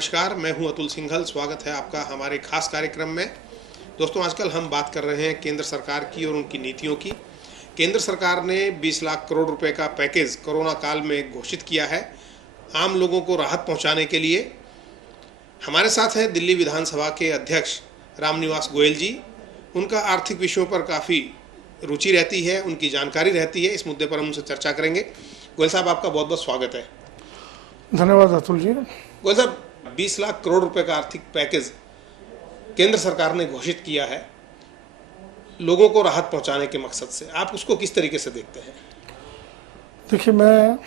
नमस्कार, मैं हूं अतुल सिंघल। स्वागत है आपका हमारे खास कार्यक्रम में। दोस्तों, आजकल हम बात कर रहे हैं केंद्र सरकार की और उनकी नीतियों की। केंद्र सरकार ने 20 लाख करोड़ रुपए का पैकेज कोरोना काल में घोषित किया है आम लोगों को राहत पहुंचाने के लिए। हमारे साथ हैं दिल्ली विधानसभा के अध्यक्ष रामनिवास गोयल जी। उनका आर्थिक विषयों पर काफ़ी रुचि रहती है, उनकी जानकारी रहती है। इस मुद्दे पर हम उनसे चर्चा करेंगे। गोयल साहब, आपका बहुत बहुत स्वागत है। धन्यवाद अतुल जी। गोयल साहब, 20 लाख करोड़ रुपए का आर्थिक पैकेज केंद्र सरकार ने घोषित किया है लोगों को राहत पहुंचाने के मकसद से। आप उसको किस तरीके से देखते हैं? देखिए, मैं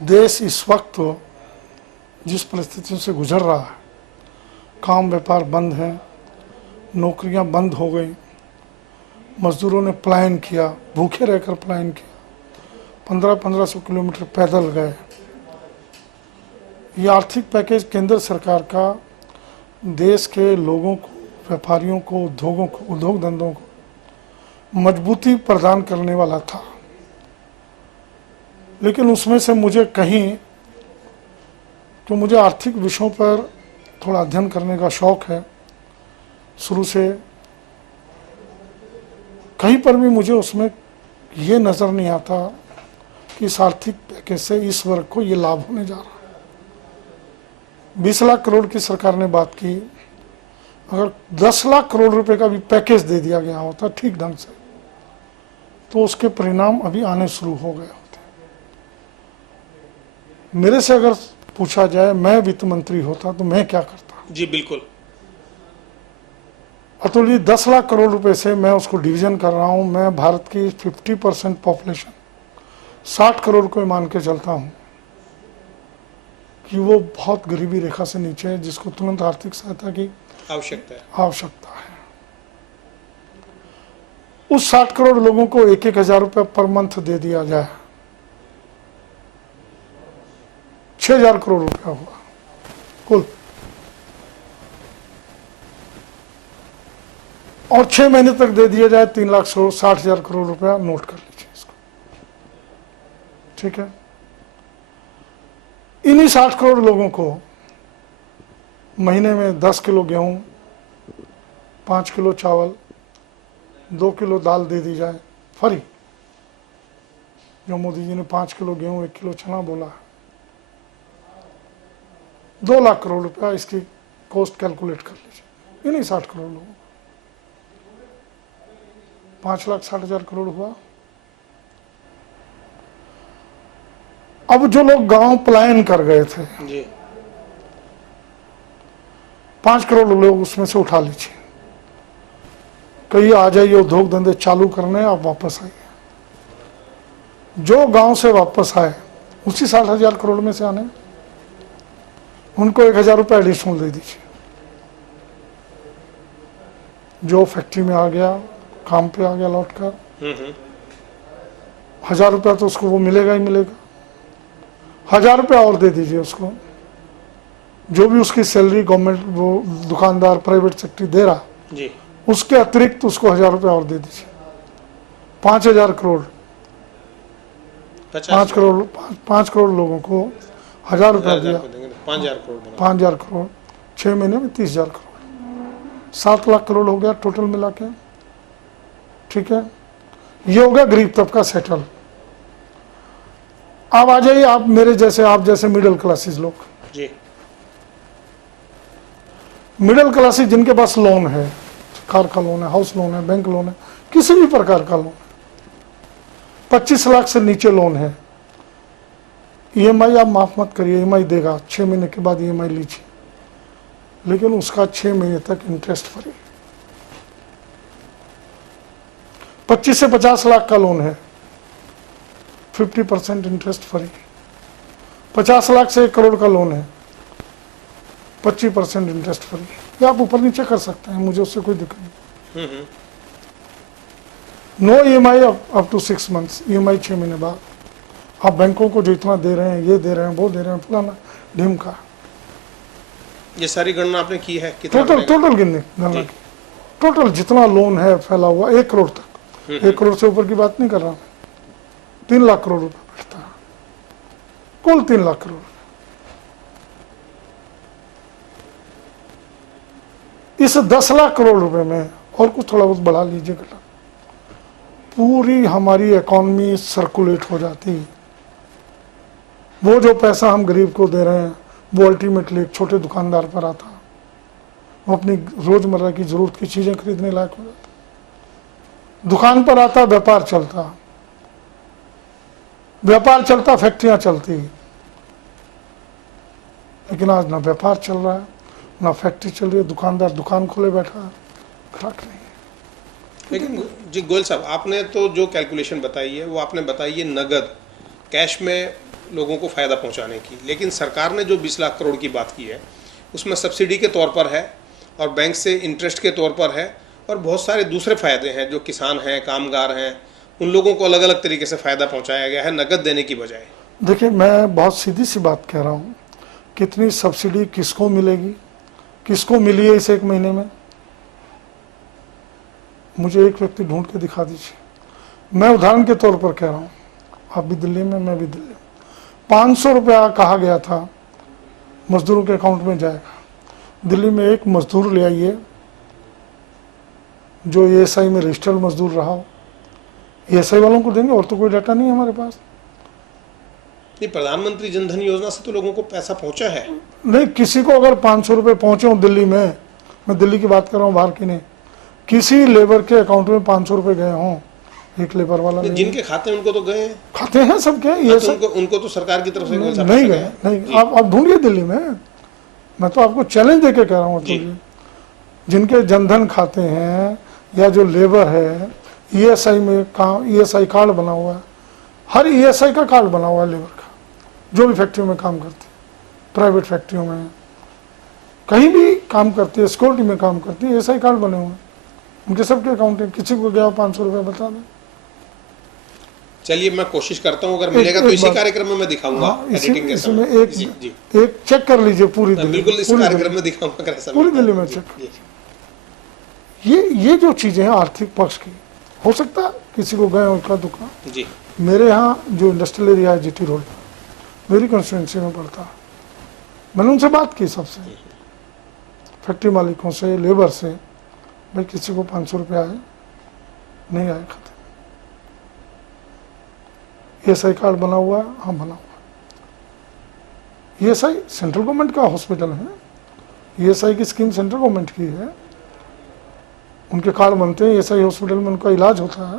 देश इस वक्त जिस परिस्थितियों से गुजर रहा है, काम व्यापार बंद है, नौकरियां बंद हो गई, मजदूरों ने पलायन किया, भूखे रहकर पलायन किया, 1500 किलोमीटर पैदल गए। ये आर्थिक पैकेज केंद्र सरकार का देश के लोगों को, व्यापारियों को, उद्योगों को, उद्योग धंधों को मजबूती प्रदान करने वाला था। लेकिन उसमें से मुझे कहीं तो मुझे आर्थिक विषयों पर थोड़ा अध्ययन करने का शौक है शुरू से। कहीं पर भी मुझे उसमें ये नज़र नहीं आता कि इस आर्थिक पैकेज से इस वर्ग को ये लाभ होने जा रहा है। 20 लाख करोड़ की सरकार ने बात की। अगर 10 लाख करोड़ रुपए का भी पैकेज दे दिया गया होता ठीक ढंग से, तो उसके परिणाम अभी आने शुरू हो गए होते। मेरे से अगर पूछा जाए, मैं वित्त मंत्री होता तो मैं क्या करता? जी बिल्कुल अतुल जी, 10 लाख करोड़ रुपए से मैं उसको डिवीजन कर रहा हूं। मैं भारत की 50% पॉपुलेशन 60 करोड़ को मान के चलता हूं कि वो बहुत गरीबी रेखा से नीचे है, जिसको तुरंत आर्थिक सहायता की आवश्यकता है। उस 60 करोड़ लोगों को 1,000 रुपये पर मंथ दे दिया जाए, 6,000 करोड़ रुपया हुआ कुल। और 6 महीने तक दे दिया जाए 3,60,000 करोड़ रुपया। नोट कर लीजिए इसको, ठीक है। इन्हीं 60 करोड़ लोगों को महीने में 10 किलो गेहूं, 5 किलो चावल, 2 किलो दाल दे दी जाए फ्री। जो मोदी जी ने 5 किलो गेहूं, 1 किलो चना बोला है, 2 लाख करोड़ रुपया इसकी कॉस्ट कैलकुलेट कर लीजिए। इन्हीं 60 करोड़ लोगों को 5,60,000 करोड़ हुआ। अब जो लोग गांव पलायन कर गए थे जी, 5 करोड़ लोग उसमें से उठा लीजिए। कहीं आ जाइए उद्योग धंधे चालू करने, आप वापस आइए। जो गांव से वापस आए उसी 60,000 करोड़ में से आने, उनको 1,000 रुपये एडिशनल दे दीजिए। जो फैक्ट्री में आ गया, काम पे आ गया लौट कर, 1,000 रुपया तो उसको वो मिलेगा ही मिलेगा। 1,000 रुपया और दे दीजिए उसको। जो भी उसकी सैलरी गवर्नमेंट, वो दुकानदार, प्राइवेट सेक्टर दे रहा जी, उसके अतिरिक्त उसको 1,000 रुपया और दे दीजिए। 5,000 करोड़, 5 करोड़ लोगों को 1,000 रुपया दिया, 5,000 करोड़ बना। 5,000 करोड़, 6 महीने में 30,000 करोड़, 7 लाख करोड़ हो गया टोटल मिला के, ठीक है। ये हो गया गरीब तबका सेटल। अब आ जाइए आप मेरे जैसे, आप जैसे मिडिल क्लासेस लोग जी, मिडिल क्लासेस जिनके पास लोन है, कार का लोन है, हाउस लोन है, बैंक लोन है, किसी भी प्रकार का लोन, 25 लाख से नीचे लोन है, ईएमआई आप माफ मत करिए, ईएमआई देगा 6 महीने के बाद ईएमआई लीजिए, लेकिन उसका 6 महीने तक इंटरेस्ट फ्री। 25 से 50 लाख का लोन है, 50% इंटरेस्ट फ्री। 50 लाख से 1 करोड़ का लोन है, 25% इंटरेस्ट फ्री। ये आप ऊपर नीचे कर सकते हैं, मुझे उससे कोई दिक्कत नहीं। No EMI up to 6 months, EMI 6 महीने बाद। आप बैंकों को जो इतना दे रहे हैं, ये दे रहे हैं, वो दे रहे हैं, फलाना ढीमका। ये सारी गणना आपने की है? कितना टोटल गणना की, टोटल जितना लोन है फैला हुआ 1 करोड़ तक, 1 करोड़ से ऊपर की बात नहीं कर रहा हूँ, 3 लाख करोड़ रुपए बैठता है, कुल 3 लाख करोड़। इस 10 लाख करोड़ रुपए में और कुछ थोड़ा बहुत बढ़ा लीजिएगा, पूरी हमारी इकॉनमी सर्कुलेट हो जाती। वो जो पैसा हम गरीब को दे रहे हैं वो अल्टीमेटली एक छोटे दुकानदार पर आता, वो अपनी रोजमर्रा की जरूरत की चीजें खरीदने लायक हो जाता, दुकान पर आता, व्यापार चलता, व्यापार चलता, फैक्ट्रियां चलती। लेकिन आज ना व्यापार चल रहा है, ना फैक्ट्री चल रही है, दुकानदार दुकान खोले बैठा है, ग्राहक नहीं है। लेकिन जी गोयल साहब, आपने तो जो कैलकुलेशन बताई है वो आपने बताई है नगद कैश में लोगों को फ़ायदा पहुंचाने की, लेकिन सरकार ने जो 20 लाख करोड़ की बात की है उसमें सब्सिडी के तौर पर है और बैंक से इंटरेस्ट के तौर पर है और बहुत सारे दूसरे फ़ायदे हैं। जो किसान हैं, कामगार हैं, उन लोगों को अलग अलग तरीके से फ़ायदा पहुंचाया गया है नगद देने की बजाय। देखिए, मैं बहुत सीधी सी बात कह रहा हूँ, कितनी सब्सिडी किसको मिलेगी, किसको मिली है इस 1 महीने में, मुझे एक व्यक्ति ढूंढ के दिखा दीजिए। मैं उदाहरण के तौर पर कह रहा हूँ, आप भी दिल्ली में, मैं भी दिल्ली में, 500 रुपया कहा गया था मजदूरों के अकाउंट में जाएगा। दिल्ली में एक मजदूर ले आइए जो ESI में रजिस्टर्ड मजदूर रहा हो, ESI वालों को देंगे, और तो कोई डाटा नहीं है हमारे पास। ये प्रधानमंत्री जन धन योजना से तो लोगों को पैसा पहुंचा है। नहीं, किसी को अगर 500 रुपये पहुंचे हो दिल्ली में, मैं दिल्ली की बात कर रहा हूँ, बाहर की नहीं, किसी लेबर के अकाउंट में 500 रुपये गए हों, एक लेबर वाला जिनके खाते उनको तो गए, खाते हैं सबके, ये सब उनको तो सरकार की तरफ से नहीं गए। नहीं, आप ढूंढिए दिल्ली में, मैं तो आपको चैलेंज देके कह रहा हूँ। तो जिनके जनधन खाते हैं या जो लेबर है, ESI में काम, ESI कार्ड बना हुआ है, हर ESI का कार्ड बना हुआ है लेबर का, जो भी फैक्ट्रियों में काम करती है, प्राइवेट फैक्ट्रियों में कहीं भी काम करती है, सिक्योरिटी में काम करती है, ESI कार्ड बने हुए हैं उनके सबके अकाउंट है। किसी को गया 500 रुपये बता दें। चलिए, मैं कोशिश करता हूँ, अगर मिलेगा तो इसी कार्यक्रम में मैं दिखाऊंगा। एडिटिंग के समय एक चेक कर लीजिए पूरी दिल्ली, बिल्कुल इस कार्यक्रम में दिखाऊंगा, पूरी दिल्ली में चेक। ये जो चीजें हैं आर्थिक पक्ष की, हो सकता है किसी को गए उनका दुकान। जी, मेरे यहाँ जो इंडस्ट्रियल एरिया है GT रोड, मेरी कंस्टिट्यूंसी में पड़ता है, मैंने उनसे बात की, सबसे, फैक्ट्री मालिकों से, लेबर से, भाई किसी को 500 रुपये आए नहीं आए खाते, ESI कार्ड बना हुआ है? हाँ, बना हुआ है। ESI सेंट्रल गवर्नमेंट का हॉस्पिटल है, ESI की स्कीम सेंट्रल गवर्नमेंट की है, उनके कार्ड बनते हैं, ESI हॉस्पिटल में उनका इलाज होता है।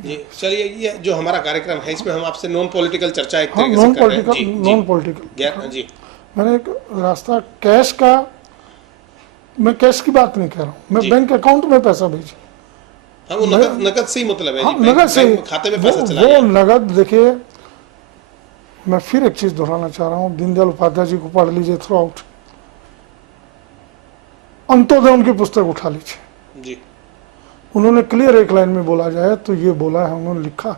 जी, चलिए, ये जो हमारा कार्यक्रम है इसमें हम आपसे नॉन पॉलिटिकल चर्चा एक हाँ, तरीके से कर रहे हैं। Non political. जी, मैंने एक रास्ता कैश का, मैं कैश की बात नहीं कर रहा हूँ, मैं बैंक अकाउंट में पैसा भेज, हाँ, वो नगद से ही मतलब है। हाँ, नगद से खाते में पैसा चला वो नगद। देखिए, मैं फिर एक चीज दोहराना चाह रहा हूँ, दीनदयाल उपाध्याय जी को पढ़ लीजिए थ्रू आउट, अंत्योदय उनकी पुस्तक उठा लीजिए जी। उन्होंने क्लियर एक लाइन में बोला जाए तो ये बोला है, उन्होंने लिखा,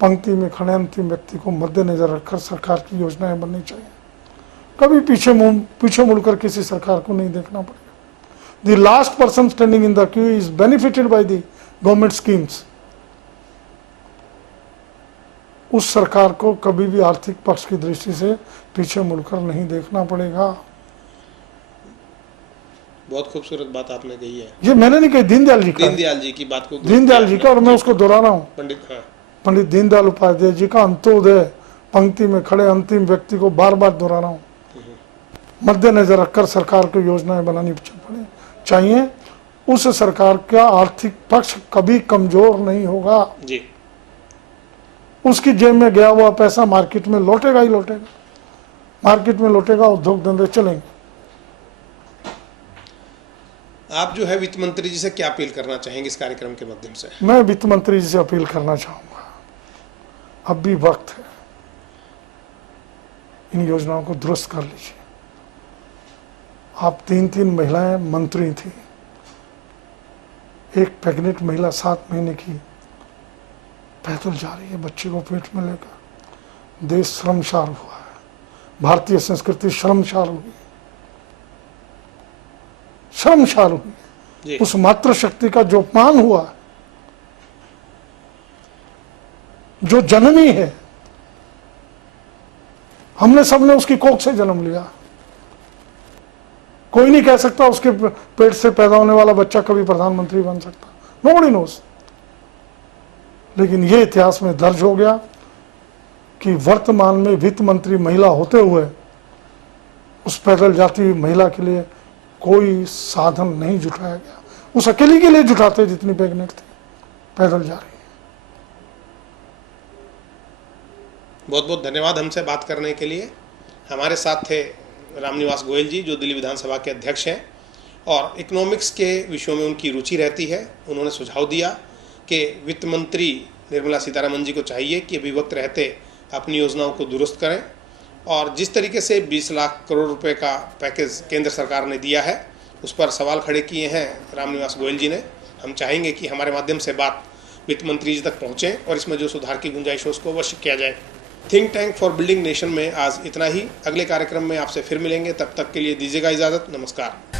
पंक्ति में खड़े अंतिम व्यक्ति को मद्देनजर रखकर सरकार की योजनाएं बननी चाहिए, कभी पीछे मुड़कर किसी सरकार को नहीं देखना पड़ेगा। The last person standing in the queue is benefited by the government schemes. उस सरकार को कभी भी आर्थिक पक्ष की दृष्टि से पीछे मुड़कर नहीं देखना पड़ेगा। बहुत खूबसूरत बात आपने कही है। ये मैंने नहीं कही, दीनदयाल जी का, दीनदयाल जी की बात को, दीनदयाल जी का, और मैं उसको दोहरा रहा हूँ, पंडित दीनदयाल उपाध्याय जी का अंत्योदय, पंक्ति में खड़े अंतिम व्यक्ति को बार बार दोहरा रहा हूँ, मद्देनजर रखकर सरकार को योजनाएं बनानी चाहिए। उस सरकार का आर्थिक पक्ष कभी कमजोर नहीं होगा जी। उसकी जेब में गया हुआ पैसा मार्केट में लौटेगा ही लौटेगा, मार्केट में लौटेगा, उद्योग धंधे चलेंगे। आप जो है वित्त मंत्री जी से क्या अपील करना चाहेंगे इस कार्यक्रम के माध्यम से? मैं वित्त मंत्री जी से अपील करना चाहूंगा, अब भी वक्त है, इन योजनाओं को दुरुस्त कर लीजिए। आप 3 महिलाएं मंत्री थी, एक प्रेग्नेंट महिला 7 महीने की पैदल जा रही है बच्चे को पेट में लेकर, देश शर्मसार हुआ है, भारतीय संस्कृति शर्मसार हुई, शर्मसार हुई। उस मातृशक्ति का जो अपमान हुआ, जो जननी है, हमने सबने उसकी कोख से जन्म लिया। कोई नहीं कह सकता उसके पेट से पैदा होने वाला बच्चा कभी प्रधानमंत्री बन सकता, नोबडी नोस। लेकिन ये इतिहास में दर्ज हो गया कि वर्तमान में वित्त मंत्री महिला होते हुए उस पैदल जाती हुई महिला के लिए कोई साधन नहीं जुटाया गया। उस अकेली के लिए जुटाते जितनी प्रेग्नेंट थी, पैदल जा रही है। बहुत बहुत धन्यवाद हमसे बात करने के लिए। हमारे साथ थे रामनिवास गोयल जी, जो दिल्ली विधानसभा के अध्यक्ष हैं और इकोनॉमिक्स के विषयों में उनकी रुचि रहती है। उन्होंने सुझाव दिया कि वित्त मंत्री निर्मला सीतारमण जी को चाहिए कि अभी वक्त रहते अपनी योजनाओं को दुरुस्त करें, और जिस तरीके से 20 लाख करोड़ रुपए का पैकेज केंद्र सरकार ने दिया है उस पर सवाल खड़े किए हैं रामनिवास गोयल जी ने। हम चाहेंगे कि हमारे माध्यम से बात वित्त मंत्री जी तक पहुँचे और इसमें जो सुधार की गुंजाइश हो उसको अवश्य किया जाए। Think tank for building nation में आज इतना ही। अगले कार्यक्रम में आपसे फिर मिलेंगे, तब तक के लिए दीजिएगा इजाज़त। नमस्कार।